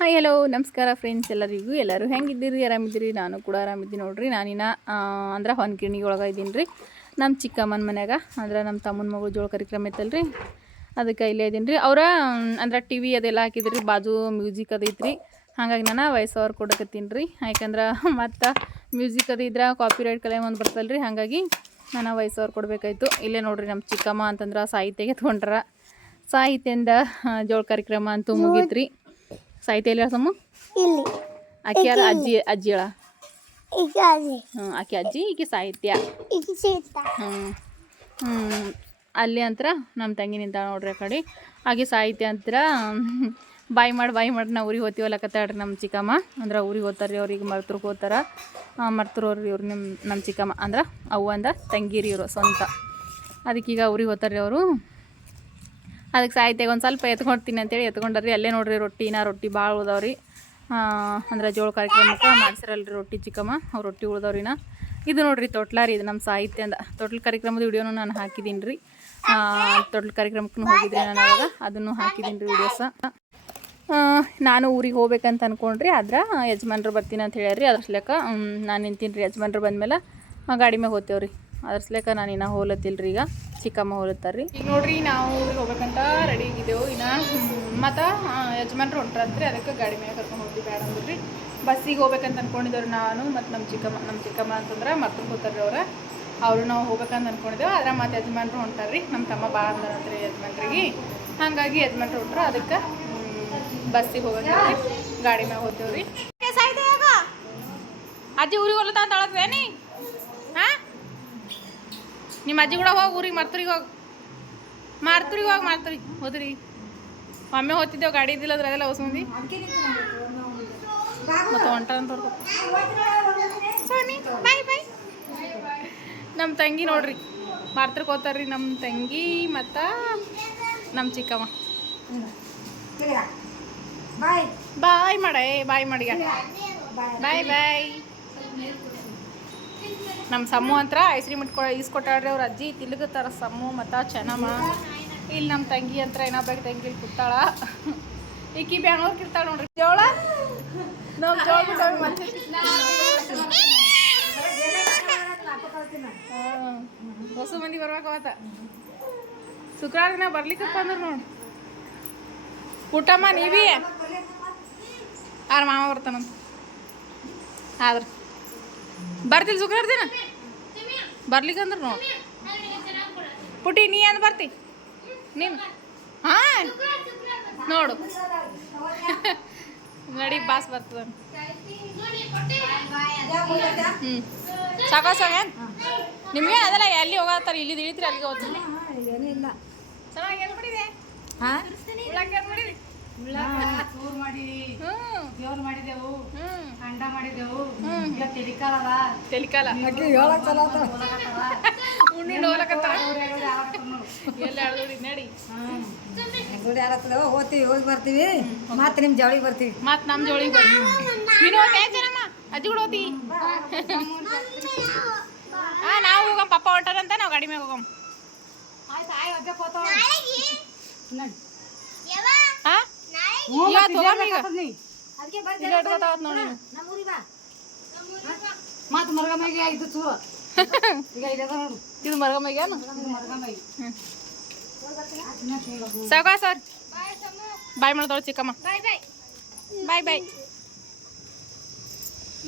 Hi hello ನಮಸ್ಕಾರ friends ಎಲ್ಲರಿಗೂ. ಎಲ್ಲರೂ ಹೆಂಗಿದ್ದೀರಿ? ಆರಾಮಿದ್ದೀರಿ? ನಾನು ಕೂಡ ಆರಾಮಿದ್ದೀನಿ ನೋಡ್ರಿ. ನಾನಿನ್ನ ಆ, ಅಂದ್ರೆ ಹೊನ್ಕಿಣಿ ಒಳಗೆ ಇದ್ದೀನಿ ರೀ ನಮ್ಮ ಚಿಕ್ಕಮ್ಮನ ಮನ್ಯಾಗ ಅಂದ್ರೆ ನಮ್ಮ ತಮ್ಮನ ಮಗಳು ಜೋಳ ಕಾರ್ಯಕ್ರಮ ಐತಲ್ರಿ ಅದಕ್ಕೆ ಇಲ್ಲೇ ಇದ್ದೀನಿ ರೀ ಅವ್ರ ಅಂದ್ರೆ ಟಿ ವಿ ಅದೆಲ್ಲ ಹಾಕಿದ್ರಿ ಬಾಜು ಮ್ಯೂಸಿಕ್ ಅದೈತ್ರಿ ಹಾಗಾಗಿ ನಾನು ವಯಸ್ಸವ್ರು ಕೊಡಕತ್ತೀನಿ ರೀ ಯಾಕಂದ್ರೆ ಮತ್ತು ಮ್ಯೂಸಿಕ್ ಅದು ಇದ್ರೆ ಕಾಪಿ ರೈಟ್ ಕಲೆ ಒಂದು ಬರ್ತಲ್ಲ ಹಾಗಾಗಿ ನಾನು ವಯಸ್ಸವ್ರು ಕೊಡಬೇಕಾಯ್ತು. ಇಲ್ಲೇ ನೋಡ್ರಿ ನಮ್ಮ ಚಿಕ್ಕಮ್ಮ ಅಂತಂದ್ರೆ ಸಾಹಿತ್ಯಗೆ ಎತ್ಕೊಂಡ್ರ ಸಾಹಿತ್ಯದಿಂದ ಜೋಳ ಕಾರ್ಯಕ್ರಮ ಅಂತೂ ಮುಗೀತ್ರಿ. ಸಾಹಿತ್ಯ ಎಲ್ಲಿ ಇಲ್ಲಿ. ಆಕೆ ಯಾರ? ಅಜ್ಜಿ ಅಜ್ಜಿಳ ಈಗ ಅಲ್ಲಿ. ಹ್ಞೂ ಆಕೆ ಅಜ್ಜಿ ಈಕೆ ಸಾಹಿತ್ಯ. ಈಗ ಹ್ಞೂ ಹ್ಞೂ ಅಲ್ಲಿ ಅಂತರ ನಮ್ಮ ತಂಗಿ ನಿಂತಾಳ ನೋಡ್ರಿ ಆ ಕಡೆ. ಹಾಗೆ ಸಾಹಿತ್ಯ ಅಂತರ ಬಾಯಿ ಮಾಡಿ ಬಾಯಿ ಮಾಡಿ ನಾವು ಊರಿಗೆ ಹೋತೀವಲ್ಲ ಕತ್ತಾಡ್ರಿ ನಮ್ಮ ಚಿಕ್ಕಮ್ಮ. ಅಂದ್ರೆ ಊರಿಗೆ ಹೋಗ್ತಾರೆ ಅವ್ರಿಗೆ ಮರ್ತರ್ಗೆ ಹೋಗ್ತಾರ. ಮರ್ತರೋರು ಇವ್ರು ನಿಮ್ಮ ನಮ್ಮ ಚಿಕ್ಕಮ್ಮ. ಅಂದ್ರೆ ಅವ್ವ ಅಂದ ತಂಗಿರಿ ಇವರು ಸ್ವಂತ. ಅದಕ್ಕೀಗ ಊರಿಗೆ ಹೋಗ್ತಾರೆ ಅವರು. ಅದಕ್ಕೆ ಸಾಹಿತ್ಯಾಗ ಒಂದು ಸ್ವಲ್ಪ ಎತ್ಕೊಳ್ತೀನಿ ಅಂತೇಳಿ ಎತ್ಕೊಂಡ್ರಿ ಅಲ್ಲೇ ನೋಡ್ರಿ ರೊಟ್ಟಿನ, ರೊಟ್ಟಿ ಭಾಳ ಉಳ್ದವ್ರಿ. ಅಂದ್ರೆ ಜೋಳ ಕಾರ್ಯಕ್ರಮಕ್ಕೆ ಮಾಡ್ಸಿರಲ್ರಿ ರೊಟ್ಟಿ ಚಿಕ್ಕಮ್ಮ. ಅವ್ರು ರೊಟ್ಟಿ ಉಳ್ದವ್ರಿನ ಇದು ನೋಡ್ರಿ ತೊಟ್ಲಾರಿ ಇದು ನಮ್ಮ ಸಾಹಿತ್ಯದ ತೊಟ್ಲ ಕಾರ್ಯಕ್ರಮದ ವಿಡಿಯೋನು ನಾನು ಹಾಕಿದ್ದೀನಿ ರೀ ತೊಟ್ಲ ಕಾರ್ಯಕ್ರಮಕ್ಕೂ ಹೋಗಿದ್ರಿ ನಾನು ಅವಾಗ ಅದನ್ನು ಹಾಕಿದ್ದೀನಿ ರೀ ವಿಡಿಯೋಸ ನಾನು ಊರಿಗೆ ಹೋಗ್ಬೇಕಂತ ಅನ್ಕೊಂಡ್ರಿ. ಆದ್ರೆ ಯಜಮಾನ್ರು ಬರ್ತೀನಿ ಅಂತ ಹೇಳ್ಯಾರಿ ಅದ್ರಸ್ಲೇಕ ನಾನು ನಿಂತೀನಿ ರೀ ಯಜಮಾನ್ರು ಬಂದಮೇಲೆ ಗಾಡಿ ಮ್ಯಾಗ ಹೋಗ್ತೇವೆ ಅದ್ರಸ್ಲೇಕ ನಾನು ಇನ್ನೂ ಹೋಲತ್ತಿಲ್ಲ ರೀ ಈಗ. ಚಿಕ್ಕಮ್ಮ ಹೋಲತ್ತಾರ ರೀ ಈಗ ನೋಡ್ರಿ ನಾವು ಊರಿಗೆ ಹೋಗ್ಬೇಕಂತ ರೆಡಿ ಆಗಿದ್ದೆವು. ಇನ್ನು ಮತ್ತು ಯಜಮಾನ್ರು ಹೊಂಟ್ರಂತ್ರಿ. ಅದಕ್ಕೆ ಗಾಡಿ ಮೇಲೆ ಕರ್ಕೊಂಡು ಹೋಗ್ತೀವಿ ಬೇಡ ಅಂದ್ರಿ ಬಸ್ಸಿಗೆ ಹೋಗ್ಬೇಕಂತ ಅನ್ಕೊಂಡಿದ್ದೆವ್ರಿ ನಾನು ಮತ್ತು ನಮ್ಮ ಚಿಕ್ಕಮ್ಮ ನಮ್ಮ ಚಿಕ್ಕಮ್ಮ ಅಂತಂದ್ರೆ ಮತ್ತೊಂದು ಕೂತಾರ್ರಿ ಅವ್ರ. ಅವರು ನಾವು ಹೋಗ್ಬೇಕಂತ ಅನ್ಕೊಂಡಿದ್ದೆವು. ಆದ್ರೆ ಮತ್ತೆ ಯಜಮಾನ್ರು ಹೊಂಟಾರ್ರಿ ನಮ್ಮ ತಮ್ಮ ಬಾ ಅಂದ್ರಂತ್ರಿ ಯಜಮಾನ್ರಿಗೆ. ಹಾಗಾಗಿ ಯಜಮಾನ್ರು ಹೊಂಟ್ರು. ಅದಕ್ಕೆ ಬಸ್ಸಿಗೆ ಹೋಗಂತ ಗಾಡಿ ಮ್ಯಾಗ ಹೋಗ್ತೇವ್ರಿ. ಅಜ್ಜಿ ಊರಿಗೆ ಹೊಲತ ಅಂತ ಹೇಳಿ ಹಾಂ? ನಿಮ್ಮ ಅಜ್ಜಿ ಕೂಡ ಹೋಗಿ ಊರಿಗೆ ಮರ್ತೂರಿಗೆ ಹೋಗಿ. ಮಾರ್ತೂರಿಗೆ ಹೋಗಿ ಮಾರ್ತೂರಿಗೆ ಹೋದ್ರಿ. ಒಮ್ಮೆ ಹೋಗ್ತಿದ್ದೇವೆ ಗಾಡಿ ಇದ್ದಿಲ್ಲ ಅದ್ರ ಅದೆಲ್ಲ ಹೊಸಂದಿ ಮತ್ತೆ ಅಂತ ಬಾಯ್ ಬಾಯ್ ನಮ್ಮ ತಂಗಿ ನೋಡ್ರಿ. ಮಾರ್ತರ್ಗೆ ಹೋಗ್ತಾರ್ರಿ ನಮ್ಮ ತಂಗಿ ಮತ್ತು ನಮ್ಮ ಚಿಕ್ಕಮ್ಮ. ಬಾಯ್ ಬಾಯ್ ಮಾಡೇ. ಬಾಯ್ ಮಾಡಿಗ. ಬಾಯ್ ಬಾಯ್ ನಮ್ಮ ಸಮ್ಮು ಅಂತ ಐಸ್ ಕ್ರೀಮ್ ಇಟ್ಕೊ ಈಸ್ಕೊಟ್ಟಾಡ್ರಿ ಅವ್ರ ಅಜ್ಜಿ ತಿಲ್ಗತ್ತಾರ ಸಮ್ಮು ಮತ್ತು ಚೆನ್ನಮ್ಮ. ಇಲ್ಲಿ ನಮ್ಮ ತಂಗಿ ಹತ್ರ ಏನೋ ಬೇಕು ತಂಗಿ ಇಲ್ಲಿ ಕೂತಾಳ. ಈಕಿ ಬ್ಯಾಂಗ್ಳೂರ್ಗೆ ಇರ್ತಾಳ ನೋಡ್ರಿ. ಜೋಳ. ಹೊಸ ಮಂದಿ ಬರ್ಬೇಕು ಅವತ್ತ. ಶುಕ್ರವಾರ ದಿನ ಬರ್ಲಿಕ್ಕಪ್ಪ ಅಂದ್ರೆ ನೋಡಿ. ಊಟಮ್ಮ ನೀವಿ? ಆರ ಮಾವ ಬರ್ತಾನಂತ. ಆದ್ರೆ. ಬರ್ತಿಲ್ಲ ಶುಕ್ರವಾರ ದಿನ ಬರ್ಲಿಕ್ಕಂದ್ರೆ ನೋಡಿ ಪುಟಿ ನೀ ಅಂದ್ ಬರ್ತಿ? ನೀನು? ಹಾಂ ನೋಡು. ನಡಿ ಬಾಸ್ ಬರ್ತದ. ಹ್ಞೂ ಸಾಕೋ ನಿಮ್ಗೆ ನಿಮಗೆ ಅದಲ್ಲ ಎಲ್ಲಿ ಹೋಗತ್ತಾರ? ಇಲ್ಲಿ ಇಳಿತೀರಿ ಅಲ್ಲಿಗೆ ಹೋಗ್ತೀನಿ. ಏನಿಲ್ಲ. ಚೆನ್ನಾಗಿ ಏನು ಮಾಡಿದೆ ಹಾ ಏನು ಚೂರ್ ಮಾಡಿವಿ ಹ್ಞೂ ದೇವ್ರು ಮಾಡಿದೆವು. ಹ್ಞೂ ಅಂಡ ಮಾಡಿದೆವು. ಹ್ಮ್. ಈಗ ತೆಲಿಕಾಲ ಹೇಳಕ್ ಚಲೋ ಆತ ಉಣ್ಣಿ ಹೋಲಕತ್ತಾರ ಎಲ್ಲಿ ಅಳ್ದೋಡಿ ನಡಿ. ದುಡಿ ಆಲತ್ತದ ಹೋಗ್ತೀವಿ ಹೋಗಿ ಬರ್ತೀವಿ. ಮತ್ತೆ ನಿಮ್ಮ ಜವಳಿಗೆ ಬರ್ತೀವಿ. ಮತ್ ನಮ್ ಜೋಳಿಗೆ ಬರ್ತೀವಿ. ನೀನು ಅಜ್ಜಿ ಕೂಡ ಹೋತಿ ಹಾ ನಾವು ಹೋಗಮ್ ಪಪ್ಪ ಹೊಂಟಾರಂತ ನಾವು ಗಾಡಿ ಮ್ಯಾಗ ಹೋಗಮ್. ಹಾ ಇವತ್ತು ಹೋಗಮ್ ಈಗ. ಇಲ್ಲ ಇಟ್ಕೊತಾವತ್ ನೋಡಿ ಮರಗಮ್ಮಗೆ ಇದು ಚೂ ಈಗ ಇಲ್ಲದ ನೋಡು. ಇದು ಸಾಕಾ ಸರ್ ಬಾಯ್ ಮಾಡ್ದವಳು ಚಿಕ್ಕಮ್ಮ. ಬಾಯ್ ಬಾಯ್. ಬಾಯ್ ಬಾಯ್.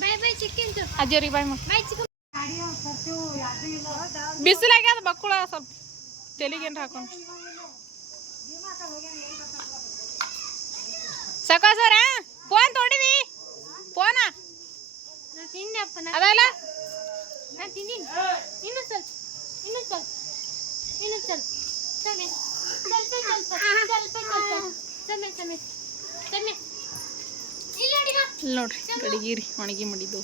ಬಾಯ್ ಬಾಯ್ ಚಿಕ್ಕನ್ ಅಜ್ಜಿಯವ್ರಿಗೆ ಬಾಯ್ ಮಾಡಿ. ಬಾಯ್ ಚಿಕ್ಕ ಬಿಸಿಲಾಗ್ಯದ ಬಕ್ಕುಳ ಸ್ವಲ್ಪ ತೆಲಿಗೆ ಏನ್ರ ಹಾಕೊಂಡು ಸಾಕಾ ಸರ್ ಫೋನ್ ತೊಡಿದಿ ಫೋನ ಅದಲ್ಲ? ನಾ ತಿಂದೀನಿ. ಇನ್ನೊಂದು ಸ್ವಲ್ಪ ಇನ್ನೊಂದು ಸ್ವಲ್ಪ ಇನ್ನೊಂದು ಸ್ವಲ್ಪ. ಸಮಯ ಸ್ವಲ್ಪ ಸ್ವಲ್ಪ ಸ್ವಲ್ಪ ಸ್ವಲ್ಪ ಸಮಯ ಸಮಯ ಸಮಯ. ಇಲ್ಲ ನೋಡಿ ಬಾ. ನೋಡ್ರಿ ಒಣಗಿ ಮಾಡಿದ್ದು.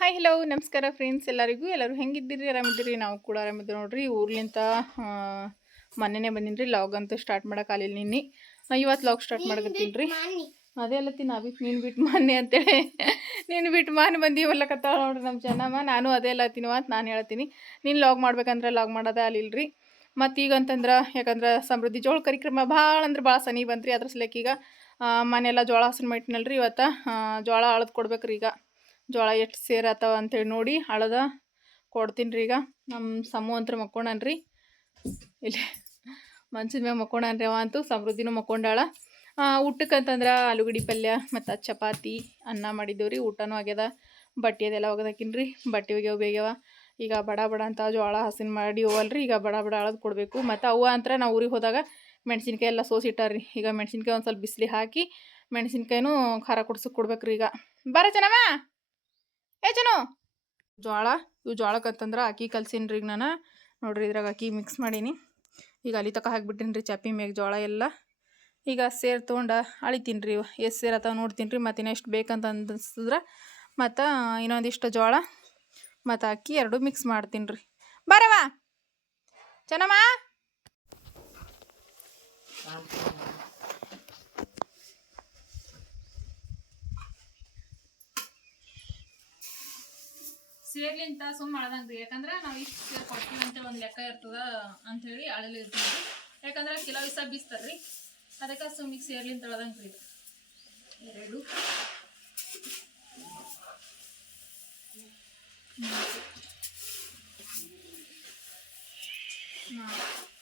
ಹಾಯ್ ಹಲೋ ನಮಸ್ಕಾರ ಫ್ರೆಂಡ್ಸ್ ಎಲ್ಲರಿಗೂ ಎಲ್ಲರೂ ಹೆಂಗಿದ್ದೀರಿ? ಆರಾಮಿದ್ದೀರಿ? ನಾವು ಕೂಡ ಆರಾಮಿದ್ದೀವಿ ನೋಡ್ರಿ. ಊರ್ಲಿಂತ ಮೊನ್ನೆನೇ ಬಂದಿನಿ ರೀ ಲಾಗ್ ಅಂತೂ ಸ್ಟಾರ್ಟ್ ಮಾಡೋಕ್ಕಾಲಿಲ್ಲ ನಿನ್ನೆ. ಇವತ್ತು ಲಾಗ್ ಸ್ಟಾರ್ಟ್ ಮಾಡಕತ್ತೀನಿ ರೀ. ಅದೇ ಅಲ್ಲತ್ತಿ ನಾವೀ ನೀನು ಬಿಟ್ಟು ಮೊನ್ನೆ ಅಂತೇಳಿ. ನೀನು ಬಿಟ್ಟು ಮಾನ್ ಹೊಲಕತ್ತ ನೋಡ್ರಿ ನಮ್ಮ ಚೆನ್ನಮ್ಮ. ನಾನು ಅದೇ ಅಲ್ಲತ್ತೀನಿ ಅಂತ ನಾನು ಹೇಳ್ತೀನಿ. ನೀನು ಲಾಗ್ ಮಾಡ್ಬೇಕಂದ್ರೆ ಲಾಗ್ ಮಾಡೋದೇ ಅಲ್ಲಿಲ್ರಿ. ಮತ್ತು ಈಗ ಅಂತಂದ್ರೆ ಯಾಕಂದ್ರೆ ಸಮೃದ್ಧಿ ಜೋಳ ಕಾರ್ಯಕ್ರಮ ಭಾಳ ಅಂದ್ರೆ ಭಾಳ ಸನಿ ಬಂತ್ರಿ ಅದ್ರ ಸಲಕ್ಕೆ ಈಗ ಮನೆಯೆಲ್ಲ ಜೋಳ ಹಸನ್ ಮಾಡಿಟ್ನಲ್ರಿ ಇವತ್ತು. ಜೋಳ ಅಳದು ಕೊಡ್ಬೇಕ್ರಿ ಈಗ. ಜೋಳ ಎಷ್ಟು ಸೇರತ್ತವ ಅಂತೇಳಿ ನೋಡಿ ಅಳದ ಕೊಡ್ತೀನಿ ರೀ ಈಗ. ನಮ್ಮ ಸಮೂಹ ಅಂತ ಮಕ್ಕೊಂಡನ್ರಿ. ಇಲ್ಲಿ ಮಂಚದ ಮ್ಯಾಗ ಮಕ್ಕೊಂಡನ್ರಿ ಅವ ಅಂತೂ ಸಮೃದ್ಧಿನೂ ಮಕ್ಕೊಂಡಾಳ. ಊಟಕ್ಕಂತಂದ್ರೆ ಆಲೂಗಡ್ಡೆ ಪಲ್ಯ, ಮತ್ತು ಚಪಾತಿ, ಅನ್ನ ಮಾಡಿದ್ದೇವೆ ರೀ, ಊಟನೂ ಆಗ್ಯದ. ಬಟ್ಟೆ ಅದೆಲ್ಲ ಒಗದಾಕಿನಿ ರೀ, ಬಟ್ಟೆ ಒಗ್ಯಾವ ಬೇಗ್ಯಾವ ಈಗ ಬಡ ಬಡ ಅಂತ ಜೋಳ ಹಸಿನ ಮಾಡಿ ಹೋವಲ್ರಿ ಈಗ ಬಡ ಬಡ ಅಳದು ಕೊಡಬೇಕು. ಮತ್ತು ಅವ್ವ ಅಂತ ನಾವು ಊರಿಗೆ ಹೋದಾಗ ಮೆಣಸಿನ್ಕಾಯಿ ಎಲ್ಲ ಸೋಸಿಟ್ಟಾರ್ರಿ ಈಗ ಮೆಣಸಿನ್ಕಾಯಿ ಒಂದು ಸ್ವಲ್ಪ ಬಿಸಿಲಿ ಹಾಕಿ ಮೆಣಸಿನ್ಕಾಯಿನೂ ಖಾರ ಕುಡ್ಸಕ್ಕೆ ಕೊಡ್ಬೇಕ್ರಿ ಈಗ. ಬರ ಚೆನ್ನಮ್ಮ ಏ ಚೆನ್ನು ಜೋಳ ಇವು ಜೋಳಕ್ಕಂತಂದ್ರೆ ಅಕ್ಕಿ ಕಲ್ಸಿನ್ರಿ ಈಗ ನಾನು. ನೋಡ್ರಿ ಇದ್ರಾಗ ಅಕ್ಕಿ ಮಿಕ್ಸ್ ಮಾಡೀನಿ. ಈಗ ಅಲ್ಲಿ ತಕ ಹಾಕ್ಬಿಟ್ಟಿನಿ ರೀ ಚಾಪಿ ಮ್ಯಾಗ ಜೋಳ ಎಲ್ಲ. ಈಗ ಸೇರು ತೊಗೊಂಡು ಅಳಿತೀನಿ ರೀ ಎಷ್ಟು ಸೇರು ಅಥವಾ ನೋಡ್ತೀನಿ ರೀ ಮತ್ತು ಇನ್ನೆಷ್ಟು ಬೇಕಂತ ಅನ್ಸಿದ್ರೆ ಮತ್ತು ಇನ್ನೊಂದಿಷ್ಟು ಜೋಳ ಮತ್ತು ಅಕ್ಕಿ ಎರಡು ಮಿಕ್ಸ್ ಮಾಡ್ತೀನಿ ರೀ ಬರವ ಚೆನ್ನಮ್ಮ. ಸೇರ್ಲಿಂತ ಸುಮ್ ಮಾಡ್ದಂಗೆ ಯಾಕಂದ್ರ ನಾವು ಇಷ್ಟು ಸೇರ್ ಕೊಡ್ತೀವಿ ಅಂತ ಒಂದು ಲೆಕ್ಕ ಇರ್ತದ ಅಂತ ಹೇಳಿ ಅಳಲಿ ಇರ್ತೀವಿ. ಯಾಕಂದ್ರ ಕಿಲೋ ವಿಸ ಬೀಸ್ತಾರೆ ರೀ ಅದಕ್ಕೆ ಸುಮ್ಮಿಗೆ ಸೇರ್ಲಿಂತ ಅಳದಂಗ್ರಿ. ಎರಡು. ನಾಲ್ಕು.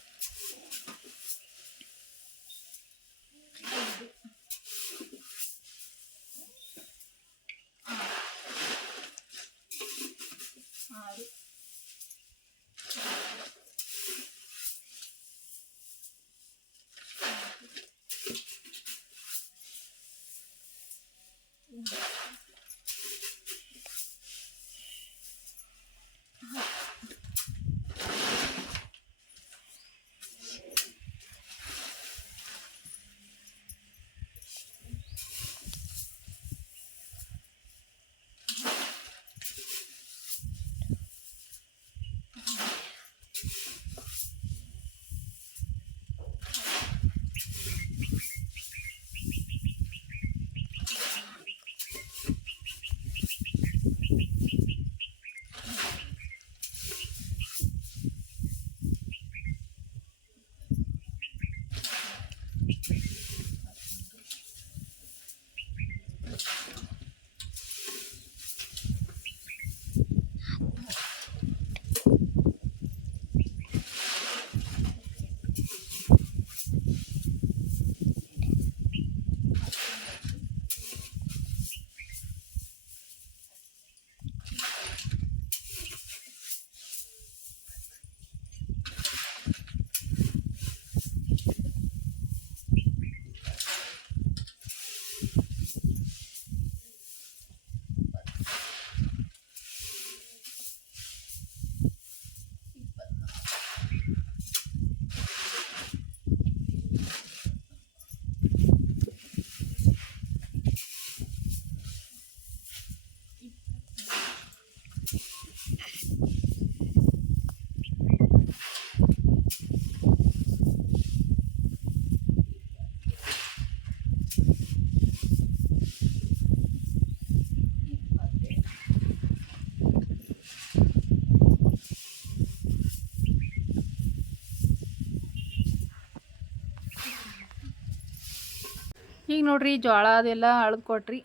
ನೋಡ್ರಿ, ಜೋಳ ಅದೆಲ್ಲ ಅಳ್ದು ಕೊಟ್ರಿ.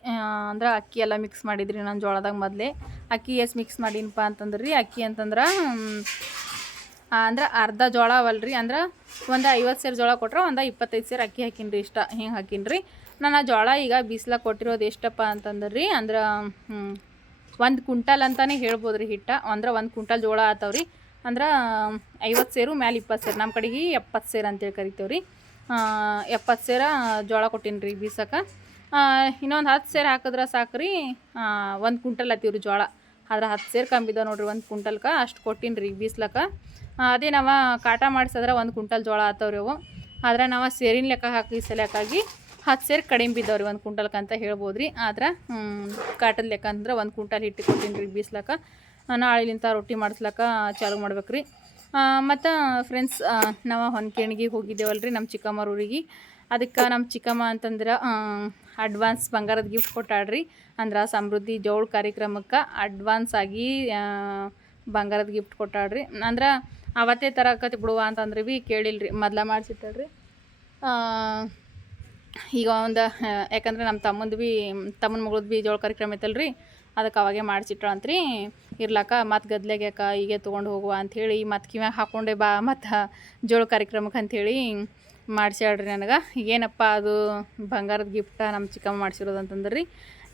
ಅಂದ್ರೆ ಅಕ್ಕಿ ಎಲ್ಲ ಮಿಕ್ಸ್ ಮಾಡಿದ್ರಿ ನಾನು ಜೋಳದಾಗ ಮೊದಲೇ. ಅಕ್ಕಿ ಎಷ್ಟು ಮಿಕ್ಸ್ ಮಾಡೀನಪ್ಪ ಅಂತಂದ್ರಿ, ಅಕ್ಕಿ ಅಂತಂದ್ರೆ ಅಂದ್ರೆ ಅರ್ಧ ಜೋಳ ಅವಲ್ರಿ, ಅಂದ್ರೆ ಒಂದು ಐವತ್ತು ಸೇರು ಜೋಳ ಕೊಟ್ರೆ ಒಂದು ಇಪ್ಪತ್ತೈದು ಸೇರು ಅಕ್ಕಿ ಹಾಕಿನ್ರಿ ಇಷ್ಟ, ಹಿಂಗೆ ಹಾಕೀನಿ ರೀ ನಾನು ಜೋಳ ಈಗ ಬಿಸ್ಲಾಗ ಕೊಟ್ಟಿರೋದು ಎಷ್ಟಪ್ಪ ಅಂತಂದ್ರೆ, ಅಂದ್ರೆ ಒಂದು ಕುಂಟಲ್ ಅಂತಲೇ ಹೇಳ್ಬೋದು ರೀ ಹಿಟ್ಟ. ಅಂದ್ರೆ ಒಂದು ಕುಂಟಲ್ ಜೋಳ ಆತವ್ರಿ. ಅಂದ್ರೆ ಐವತ್ತು ಸೇರು ಮ್ಯಾಲೆ ಇಪ್ಪತ್ತು ಸೇರು ನಮ್ಮ ಕಡೆಗೆ ಎಪ್ಪತ್ತು ಸೇರು ಅಂತೇಳಿ ಕರಿತೇವೆ ರೀ ಎಪ್ಪತ್ತು ಸೇರ ಜೋಳ ಕೊಟ್ಟೀನಿ ರೀ ಬೀಸಕ್ಕೆ ಇನ್ನೊಂದು ಹತ್ತು ಸೇರು ಹಾಕಿದ್ರೆ ಸಾಕು ರೀ ಒಂದು ಕುಂಟಲ್ ರೀ ಜೋಳ. ಆದ್ರೆ ಹತ್ತು ಸೇರು ಕಂಬಿದಾವೆ ನೋಡ್ರಿ ಒಂದು ಕುಂಟಲ್ಗೆ ಅಷ್ಟು ಕೊಟ್ಟೀನಿ ರೀ ಬೀಸ್ಲಕ್ಕ. ಅದೇ ನಾವು ಕಾಟ ಮಾಡಿಸಿದ್ರೆ ಒಂದು ಕುಂಟಲ್ ಜೋಳ ಆತವ್ರಿ ಅವು. ಆದ್ರೆ ನಾವು ಸೇರಿನ ಲೆಕ್ಕ ಹಾಕಿ ಸಲಕ್ಕಾಗಿ ಹತ್ತು ಸೇರು ಕಡಿಮೆ ಬಿದ್ದಾವ್ರಿ ಒಂದು ಕುಂಟಲ್ಗೆ ಅಂತ ಹೇಳ್ಬೋದು ರೀ ಆದ್ರೆ ಕಾಟದ ಲೆಕ್ಕ ಅಂದ್ರೆ ಒಂದು ಕುಂಟಲ್ ಹಿಟ್ಟು ಕೊಟ್ಟೀನಿ ರೀ ಬೀಸ್ಲಕ್ಕ. ನಾಳೆಲಿಂತ ರೊಟ್ಟಿ ಮಾಡಿಸ್ಲಕ್ಕ ಚಾಲು ಮಾಡ್ಬೇಕು ರೀ ಮತ್ತು ಫ್ರೆಂಡ್ಸ್ ನಾವು ಹೊನ್ಕೇಣಿಗೆ ರೀ ನಮ್ಮ ಚಿಕ್ಕಮ್ಮರ ಊರಿಗೆ ಅದಕ್ಕೆ ನಮ್ಮ ಚಿಕ್ಕಮ್ಮ ಅಂತಂದ್ರೆ ಅಡ್ವಾನ್ಸ್ ಬಂಗಾರದ ಗಿಫ್ಟ್ ಕೊಟ್ಟಾಡ್ರಿ ಅಂದ್ರೆ ಸಮೃದ್ಧಿ ಜೋಳ ಕಾರ್ಯಕ್ರಮಕ್ಕೆ ಅಡ್ವಾನ್ಸ್ ಆಗಿ ಬಂಗಾರದ ಗಿಫ್ಟ್ ಕೊಟ್ಟಾಡ್ರಿ ಅಂದ್ರೆ ಅವತ್ತೇ ತರಕತಿ ಬಿಡುವ ಅಂತಂದ್ರೆ ಭೀ ಕೇಳಿಲ್ರಿ, ಮೊದ್ಲ ಮಾಡಿಸಿಟ್ಟಳ್ರಿ. ಈಗ ಒಂದು, ಯಾಕಂದ್ರೆ ನಮ್ಮ ತಮ್ಮಂದು ಭೀ ತಮ್ಮನ ಮಗಳದ್ದು ಭೀ ಜೋಳ ಕಾರ್ಯಕ್ರಮ ಐತಲ್ರಿ. ಅದಕ್ಕೆ ಅವಾಗೆ ಮಾಡಿಸಿಟ್ರಂತ್ರಿ ಇರ್ಲಾಕ, ಮತ್ತು ಗದ್ಲೆಗ್ಯಾಕ, ಹೀಗೆ ತೊಗೊಂಡು ಹೋಗುವ ಅಂಥೇಳಿ, ಮತ್ತು ಕಿವ್ಯಾಗ ಹಾಕೊಂಡೆ ಬಾ, ಮತ್ತು ಜೋಳ ಕಾರ್ಯಕ್ರಮಕ್ಕೆ ಅಂಥೇಳಿ ಮಾಡ್ಸ್ಯಾಳ್ರಿ ನನಗೆ. ಏನಪ್ಪ ಅದು ಬಂಗಾರದ ಗಿಫ್ಟ ನಮ್ಮ ಚಿಕ್ಕಮ್ಮ ಮಾಡ್ಸಿರೋದು ಅಂತಂದ್ರೆ. ರೀ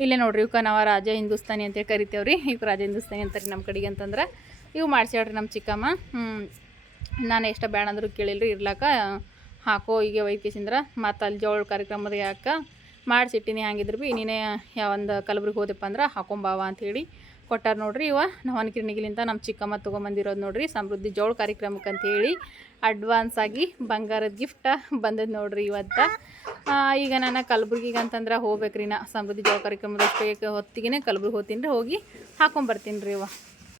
ಇಲ್ಲೇ ನೋಡ್ರಿ ಇವಕ್ಕೆ ನಾವು ರಾಜ ಹಿಂದೂಸ್ತಾನಿ ಅಂತೇಳಿ ಕರಿತೇವೆ ರೀ ಇವಕ್ಕೆ ರಾಜ ಹಿಂದೂಸ್ತಾನಿ ಅಂತಾರೆ ನಮ್ಮ ಕಡೆಗೆ ಅಂತಂದ್ರೆ. ಇವು ಮಾಡ್ಸ್ಯಾಳ್ರಿ ನಮ್ಮ ಚಿಕ್ಕಮ್ಮ. ನಾನು ಎಷ್ಟು ಬೇಡ ಅಂದರೂ ಕೇಳಿಲ್ರಿ, ಇರ್ಲಾಕ ಹಾಕೋ, ಹೀಗೆ ವೈದ್ಯಸಿಂದ್ರೆ ಮತ್ತು ಅಲ್ಲಿ ಜೋಳ ಕಾರ್ಯಕ್ರಮದ ಯಾಕೆ ಮಾಡಿಸಿಟ್ಟಿನಿ ಹಂಗಿದ್ರು ಭೀ ನೀನೇ ಯಾವೊಂದು ಕಲಬ್ರಿಗೆ ಹೋದೆಪ್ಪ ಅಂದ್ರೆ ಹಾಕೊಂಬಾವ ಅಂಥೇಳಿ ಕೊಟ್ಟಾರ ನೋಡ್ರಿ ಇವ. ನವನ ಕಿರಣಿಗಿಲಿಂದ ನಮ್ಮ ಚಿಕ್ಕಮ್ಮ ತೊಗೊಂಬಂದಿರೋದು ನೋಡ್ರಿ. ಸಮೃದ್ಧಿ ಜೋಳ ಕಾರ್ಯಕ್ರಮಕ್ಕೆ ಅಂತೇಳಿ ಅಡ್ವಾನ್ಸ್ ಆಗಿ ಬಂಗಾರದ ಗಿಫ್ಟ ಬಂದದ್ದು ನೋಡ್ರಿ ಇವತ್ತು. ಈಗ ನಾನು ಕಲಬುರ್ಗಿಗೆ ಅಂತಂದ್ರೆ ಹೋಗ್ಬೇಕ್ರಿ ನಾ. ಸಮೃದ್ಧಿ ಜೋಳ ಕಾರ್ಯಕ್ರಮದ ಹೊತ್ತಿಗೆ ಹೊತ್ತಿಗೆ ಕಲಬುರ್ಗಿ ಹೋಗ್ತೀನಿ ರೀ. ಹೋಗಿ ಹಾಕೊಂಬರ್ತೀನಿ ರೀ ಇವ.